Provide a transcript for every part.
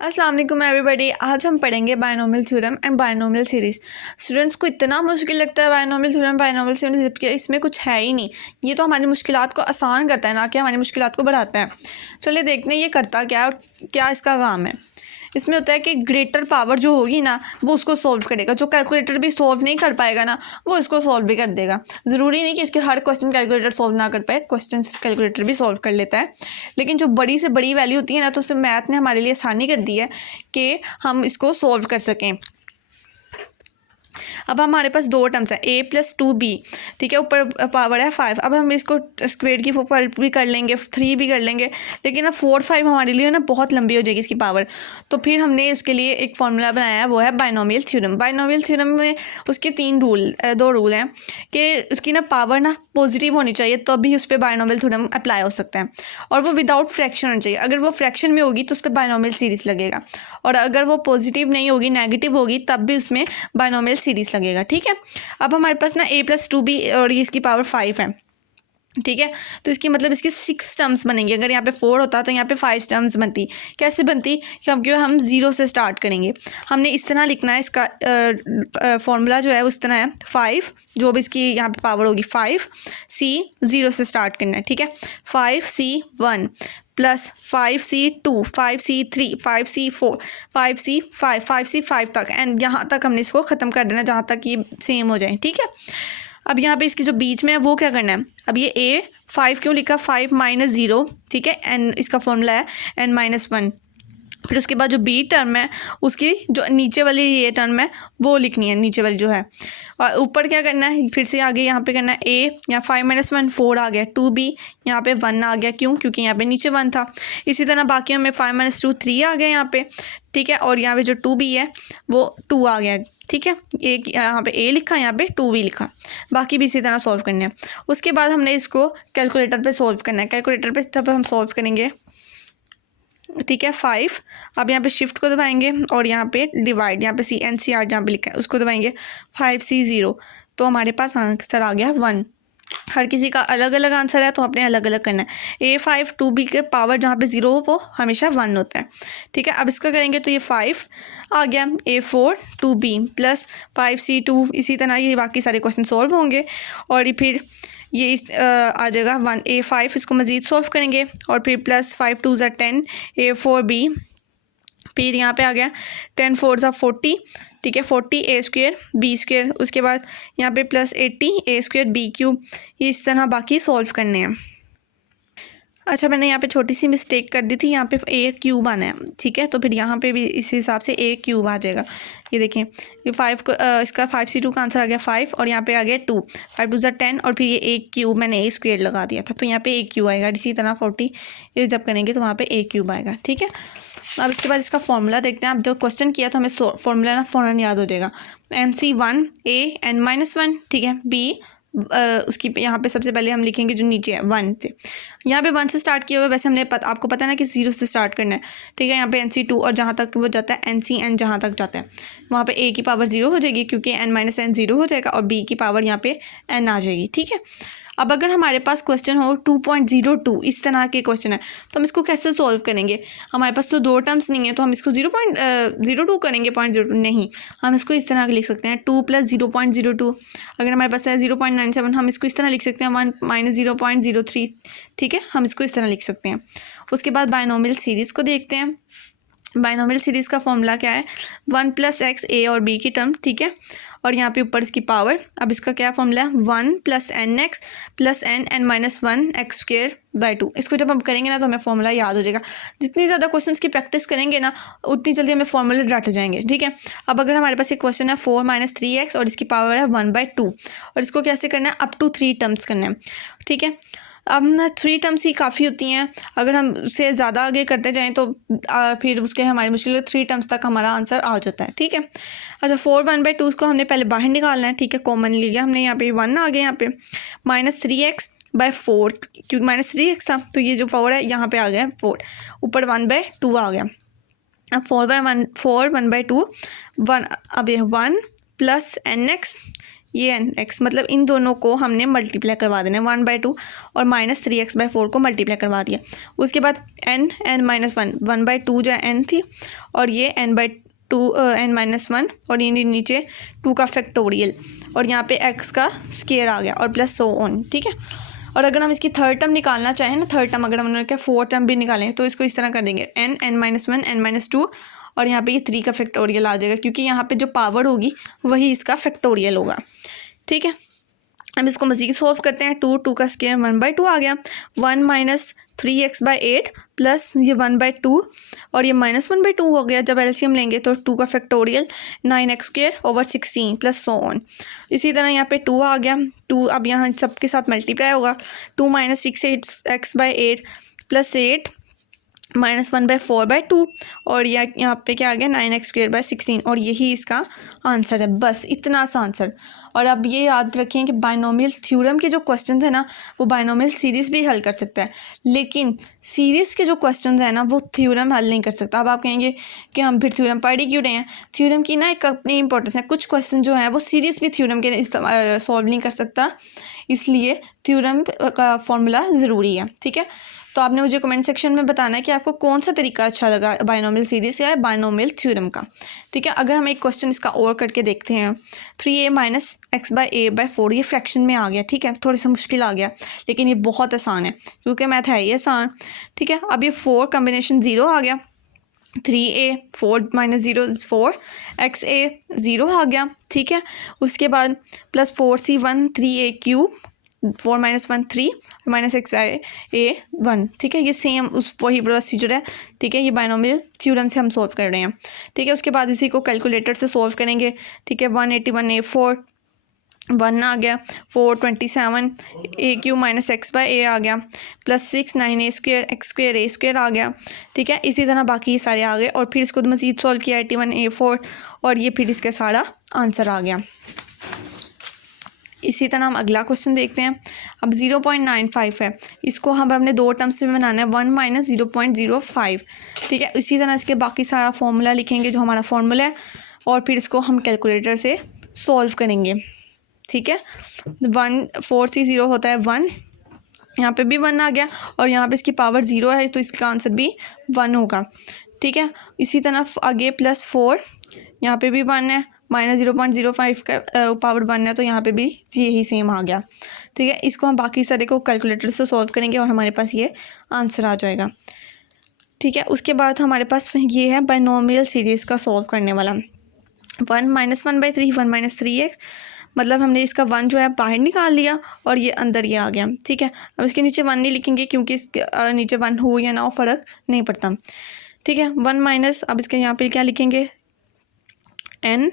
अस्सलाम वालेकुम एवरीबॉडी। आज हम पढ़ेंगे binomial theorem and binomial series. Students को इतना मुश्किल लगता है बायनोमियल थ्योरम बायनोमियल सीरीज़, जबकि इसमें कुछ है ही नहीं। ये तो हमारी मुश्किलात को आसान करता है, ना कि हमारी मुश्किलात को बढ़ाता है। चलिए देखते हैं ये करता क्या और क्या इसका काम है। इसमें होता है कि ग्रेटर पावर जो होगी ना वो उसको सॉल्व करेगा। जो कैलकुलेटर भी सॉल्व नहीं कर पाएगा ना वो इसको सॉल्व भी कर देगा। ज़रूरी नहीं कि इसके हर क्वेश्चन कैलकुलेटर सॉल्व ना कर पाए, क्वेश्चन कैलकुलेटर भी सॉल्व कर लेता है। लेकिन जो बड़ी से बड़ी वैल्यू होती है ना, तो उसमें मैथ ने हमारे लिए आसानी कर दी है कि हम इसको सॉल्व कर सकें। अब हमारे पास दो टर्म्स है a + 2b, ठीक है। ऊपर पावर है 5। अब हम इसको स्क्वेयर की पल्प भी कर लेंगे, 3 भी कर लेंगे, लेकिन अब 4 5 हमारे लिए ना बहुत लंबी हो जाएगी इसकी पावर। तो फिर हमने उसके लिए एक फार्मूला बनाया है, वो है बायनोमियल थ्योरम। बायनोमियल थ्योरम में उसके दो रूल हैं कि उसकी ना पावर ना पॉजिटिव होनी चाहिए, तभी उस पर बायनोमियल थ्योरम अप्लाई हो सकता है, और वो विदाउट फ्रैक्शन होनी चाहिए। अगर वो फ्रैक्शन में होगी तो उस पर बायनोमियल सीरीज़ लगेगा, और अगर वो पॉजिटिव नहीं होगी, नेगेटिव होगी, तब भी उसमें बायनोमियल सीरीज़ लगेगा, ठीक है। अब हमारे पास ना a + 2b और ये इसकी पावर 5 है, ठीक है। तो इसकी मतलब इसकी 6 टर्म्स बनेंगी। अगर यहाँ पे 4 होता तो यहाँ पे 5 टर्म्स बनती। कैसे बनती? क्योंकि हम 0 से स्टार्ट करेंगे। हमने इस तरह लिखना है, इसका फॉर्मूला जो है उस तरह है 5, जो भी इसकी यहाँ पे पावर होगी 5c 0 से स्टार्ट करना है, ठीक है। 5c 1 plus 5c 2 5c 3 5c 4 5c 5 5c 5 तक, एंड यहाँ तक हमने इसको ख़त्म कर देना जहाँ तक ये सेम हो जाए, ठीक है। अब यहाँ पे इसकी जो बीच में है वो क्या करना है? अब ये a 5 क्यों लिखा? 5 - 0, ठीक है। n इसका फॉर्मूला है n-1। फिर उसके बाद जो b टर्म है उसकी जो नीचे वाली ये टर्म है वो लिखनी है, नीचे वाली जो है। और ऊपर क्या करना है? फिर से आगे यहाँ पे करना है a, यहाँ 5 - 1 4 आ गया, 2b यहाँ पे 1 आ गया, क्यों? क्योंकि यहाँ पे नीचे 1 था। इसी तरह बाकी हमें 5 - 2 3 आ गया यहाँ पे, ठीक है। और यहाँ पे जो 2b है वो 2 आ गया, ठीक है। एक यहाँ पे a लिखा, यहाँ पे 2b लिखा। बाकी भी इसी तरह सॉल्व करने हैं। उसके बाद हमने इसको कैलकुलेटर पे सॉल्व करना है। कैलकुलेटर पे तब हम सॉल्व करेंगे, ठीक है। 5, अब यहाँ पे शिफ्ट को दबाएंगे और यहाँ पे डिवाइड, यहाँ पे NCR जहाँ पे लिखा है उसको दबाएंगे, 5c 0, तो हमारे पास आंसर आ गया 1। हर किसी का अलग अलग आंसर है, तो अपने अलग अलग करना है। a5 2b के पावर जहाँ पे 0 हो वो हमेशा 1 होता है, ठीक है। अब इसका करेंगे तो ये 5 आ गया, a4 2b प्लस 5c 2, इसी तरह ये बाकी सारे क्वेश्चन सॉल्व होंगे। और ये फिर ये आ जाएगा 1 a5, इसको मज़ीद सॉल्व करेंगे, और फिर प्लस 5 2 ज़ा 10 a4b, फिर यहाँ पे आ गया 10 4 ज़ा 40, ठीक है। 40 a² b², उसके बाद यहाँ पे प्लस 80 a² b³। ये इस तरह बाकी सॉल्व करने हैं। अच्छा, मैंने यहाँ पे छोटी सी मिस्टेक कर दी थी, यहाँ पे a³ आना है, ठीक है। तो फिर यहाँ पे भी इस हिसाब से a³ आ जाएगा। ये देखें, ये 5 को इसका 5c2 का आंसर आ गया 5, और यहाँ पे आ गया 2, 5 2 ज़ा 10, और फिर ये a³ मैंने a² लगा दिया था, तो यहाँ पे a³ आएगा। इसी तरह 40 ये जब करेंगे तो वहाँ पे a³ आएगा, ठीक है। अब इसके बाद इसका फॉर्मूला देखते हैं। अब जब क्वेश्चन किया तो हमें फॉर्मूला ना फ़ौरन याद हो जाएगा। NC1 a n-1, ठीक है। b उसकी यहाँ पे सबसे पहले हम लिखेंगे जो नीचे है 1 से, यहाँ पे 1 से स्टार्ट किया हुआ है। वैसे हमने आपको पता है ना कि 0 से स्टार्ट करना है, ठीक है। यहाँ पे NC2 और जहाँ तक वो जाता है NCN, जहाँ तक जाता है वहाँ पे a की पावर 0 हो जाएगी, क्योंकि n-n 0 हो जाएगा, और b की पावर यहाँ पे n आ जाएगी, ठीक है। अब अगर हमारे पास क्वेश्चन हो 2.02, इस तरह के क्वेश्चन है, तो हम इसको कैसे सॉल्व करेंगे? हमारे पास तो दो टर्म्स नहीं है, तो हम इसको 0.02 करेंगे, 0.02 नहीं। हम इसको इस तरह लिख सकते हैं 2 + 0.02। अगर हमारे पास है 0.97, हम इसको इस तरह लिख सकते हैं 1 - 0.03, ठीक है। हम इसको इस तरह लिख सकते हैं। उसके बाद बायनोमियल सीरीज़ को देखते हैं। बायनोमियल सीरीज़ का फॉर्मूला क्या है? 1 + x a और b की टर्म, ठीक है, और यहाँ पे ऊपर इसकी पावर। अब इसका क्या फॉर्मूला है? 1 + nx + n-1 x²/2। इसको जब हम करेंगे ना तो हमें फॉर्मूला याद हो जाएगा। जितनी ज़्यादा क्वेश्चंस की प्रैक्टिस करेंगे ना उतनी जल्दी हमें फॉर्मूले रट जाएंगे, ठीक है। अब अगर हमारे पास एक क्वेश्चन है 4 - 3x और इसकी पावर है 1/2, और इसको कैसे करना है? अप टू 3 टर्म्स करना है, ठीक है। अब ना 3 टर्म्स ही काफ़ी होती हैं। अगर हम उससे ज़्यादा आगे करते जाएं तो फिर उसके हमारी मुश्किल 3 टर्म्स तक हमारा आंसर आ जाता है, ठीक है। अच्छा, 4 1/2 को हमने पहले बाहर निकालना है, ठीक है। कॉमन लिया हमने, यहाँ पे 1 आ गया, यहाँ पे -3x/4, क्योंकि -3x था तो ये जो 4 है यहाँ पे आ गया 4, ऊपर 1/2 आ गया। अब 4 1/2 1, अब ये 1 + nx ये एन एक्स, मतलब इन दोनों को हमने मल्टीप्लाई करवा देना है 1/2 और -3x/4 को मल्टीप्लाई करवा दिया। उसके बाद n-1 1/2 जो एन थी और ये n/2 n-1 और ये नीचे 2 का फैक्टोरियल और यहाँ पे x का स्केयर आ गया और प्लस सो ऑन। ठीक है, और अगर हम इसकी थर्ड टर्म निकालना चाहें ना, थर्ड टर्म अगर हमने क्या फोर्थ टर्म भी निकालें तो इसको इस तरह कर देंगे n-1 n-2 और यहाँ पे ये 3 का फैक्टोरियल आ जाएगा क्योंकि यहाँ पे जो पावर होगी वही इसका फैक्टोरियल होगा। ठीक है, अब इसको मज़ीद सॉल्व करते हैं। 2 का स्क्वायर 1/2 आ गया, 1 - 3x/8 प्लस ये 1/2 और ये -1/2 हो गया। जब एलसीएम लेंगे तो 2 का factorial 9x² / 16 plus so on. इसी तरह यहाँ पे 2 आ गया, 2 अब यहाँ सबके साथ मल्टीप्लाई होगा। 2 - 6x/8 प्लस 8 -1/4/2 और यहाँ पे क्या आ गया 9x² / 16 और यही इसका आंसर है। बस इतना सा आंसर। और अब ये याद रखें कि बाइनोमियल थ्योरम के जो क्वेश्चन है ना वो बाइनोमियल सीरीज़ भी हल कर सकता है, लेकिन सीरीज़ के जो क्वेश्चन है ना वो थ्योरम हल नहीं कर सकता। अब आप कहेंगे कि हम फिर थ्योरम पढ़ ही क्यों रहे हैं। थ्योरम की ना एक अपनी इंपॉर्टेंस है, कुछ क्वेश्चन जो है वो सीरीज़ भी थ्योरम के सॉल्व नहीं कर सकता, इसलिए थ्योरम का फॉर्मूला ज़रूरी है। ठीक है, तो आपने मुझे कमेंट सेक्शन में बताना है कि आपको कौन सा तरीका अच्छा लगा, बाइनोमियल सीरीज़ या बाइनोमियल थ्योरम का। ठीक है, अगर हम एक क्वेश्चन इसका और करके देखते हैं, 3a - x/a/4 ये फ्रैक्शन में आ गया। ठीक है, थोड़ी सी मुश्किल आ गया लेकिन ये बहुत आसान है क्योंकि मैथ है ही आसान। ठीक है, अब ये 4 कम्बिनेशन 0 आ गया, 3a 4 - 0 4 xa 0 आ गया। ठीक है, उसके बाद प्लस 4c1 3a³ 4 - 1 3 -x/a 1। ठीक है, ये सेम उस वही प्रोसीजर है। ठीक है, ये बाइनोमियल थ्योरम से हम सॉल्व कर रहे हैं। ठीक है, उसके बाद इसी को कैलकुलेटर से सॉल्व करेंगे। ठीक है, 181a4 1 आ गया, 427 a³ - x/a आ गया प्लस 6 9a² x² a² आ गया। ठीक है, इसी तरह बाकी ये सारे आ गए और फिर इसको मज़ीद सॉल्व किया 81a4 और ये फिर इसका सारा आंसर आ गया। इसी तरह हम अगला क्वेश्चन देखते हैं। अब 0.95 है, इसको हम अपने दो टर्म्स में बनाना है, 1 - 0.05। ठीक है, इसी तरह इसके बाकी सारा फॉर्मूला लिखेंगे जो हमारा फॉर्मूला है और फिर इसको हम कैलकुलेटर से सॉल्व करेंगे। ठीक है, 4c0 होता है 1, यहाँ पे भी 1 आ गया और यहाँ पे इसकी पावर 0 है तो इसका आंसर भी 1 होगा। ठीक है, इसी तरह आगे प्लस 4, यहाँ पे भी 1 है, -0.05 का पावर 1 है तो यहाँ पे भी यही सेम आ गया। ठीक है, इसको हम बाकी सारे को कैलकुलेटर से सॉल्व करेंगे और हमारे पास ये आंसर आ जाएगा। ठीक है, उसके बाद हमारे पास ये है बाइनोमियल सीरीज़ का सॉल्व करने वाला। 1 - 1/3 1 - 3x, मतलब हमने इसका 1 जो है बाहर निकाल लिया और ये अंदर ये आ गया। ठीक है, अब इसके नीचे 1 नहीं लिखेंगे क्योंकि इसके नीचे 1 हो या ना हो फ़र्क नहीं पड़ता। ठीक है, 1 माइनस, अब इसके यहाँ पे क्या लिखेंगे n,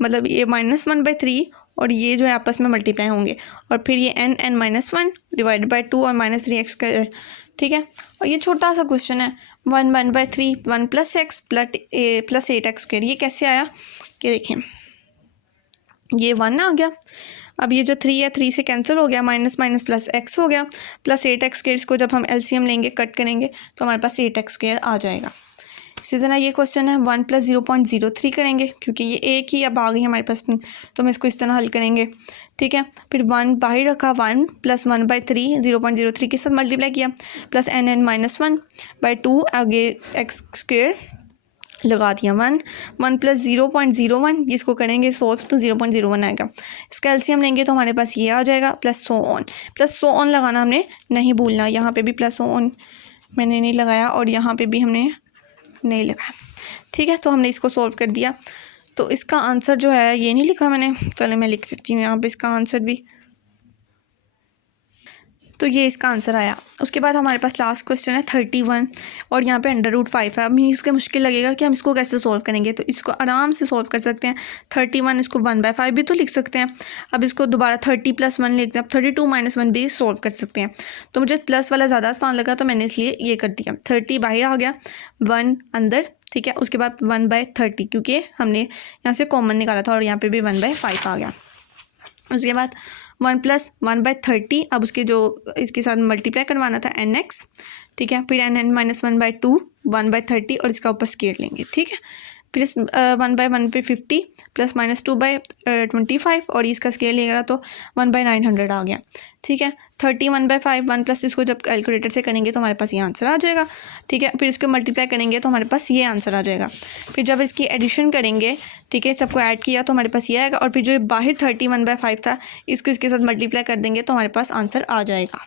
मतलब ये -1/3 और ये जो है आपस में मल्टीप्लाई होंगे और फिर ये n-1 / 2 और -3x²। ठीक है, और ये छोटा सा क्वेश्चन है, 1/3 1 + x प्लस 8x²। ये कैसे आया कि देखें, ये 1 आ गया, अब ये जो 3 है 3 से कैंसिल हो गया, माइनस प्लस x हो गया प्लस 8x²। इसको जब हम एलसीएम लेंगे कट करेंगे तो हमारे पास 8x² आ जाएगा। इसी तरह ये क्वेश्चन है 1 + 0.03 करेंगे क्योंकि ये एक ही अब आ गई हमारे पास तो हम इसको इस तरह हल करेंगे। ठीक है, फिर 1 बाहर रखा, 1 + 1/3 0.03 के साथ मल्टीप्लाई किया प्लस n-1/2 आगे x² लगा दिया, 1 + 0.01 जिसको करेंगे सॉल्व तो 0.01 आएगा। इसका एलसीएम लेंगे तो हमारे पास ये आ जाएगा प्लस सो ऑन लगाना हमने नहीं भूलना। यहाँ पे भी प्लस सो ऑन मैंने नहीं लगाया और यहाँ पे भी हमने नहीं लगाया। ठीक है, तो हमने इसको सॉल्व कर दिया। तो इसका आंसर जो है ये नहीं लिखा मैंने, चलो मैं लिख सकती हूँ यहाँ पे इसका आंसर भी, तो ये इसका आंसर आया। उसके बाद हमारे पास लास्ट क्वेश्चन है 31 और यहाँ पे √5 है। अब इसका मुश्किल लगेगा कि हम इसको कैसे सॉल्व करेंगे, तो इसको आराम से सॉल्व कर सकते हैं। 31 इसको 1/5 भी तो लिख सकते हैं। अब इसको दोबारा 30 + 1 लिखते हैं, अब 32 - 1 भी सॉल्व कर सकते हैं। तो मुझे प्लस वाला ज़्यादा आसान लगा तो मैंने इसलिए ये कर दिया। 30 बाहर आ गया, 1 अंदर। ठीक है, उसके बाद 1/30 क्योंकि हमने यहाँ से कॉमन निकाला था और यहाँ पर भी 1/5 आ गया। उसके बाद 1 + 1/30, अब उसके जो इसके साथ मल्टीप्लाई करवाना था nx। ठीक है, फिर n-1/2 1/30 और इसका ऊपर स्केयर लेंगे। ठीक है, फिर इस 1/1 पे 50 प्लस माइनस 2/25 और इसका स्केल लेगा तो 1/900 आ गया। ठीक है, 30 1/5 1 प्लस इसको जब कैलकुलेटर से करेंगे तो हमारे पास ये आंसर आ जाएगा। ठीक है, फिर इसको मल्टीप्लाई करेंगे तो हमारे पास ये आंसर आ जाएगा। फिर जब इसकी एडिशन करेंगे, ठीक है, सबको ऐड किया तो हमारे पास ये आएगा, और फिर जो बाहर 30 1/5 था इसको इसके साथ मल्टीप्लाई कर देंगे तो हमारे पास आंसर आ जाएगा।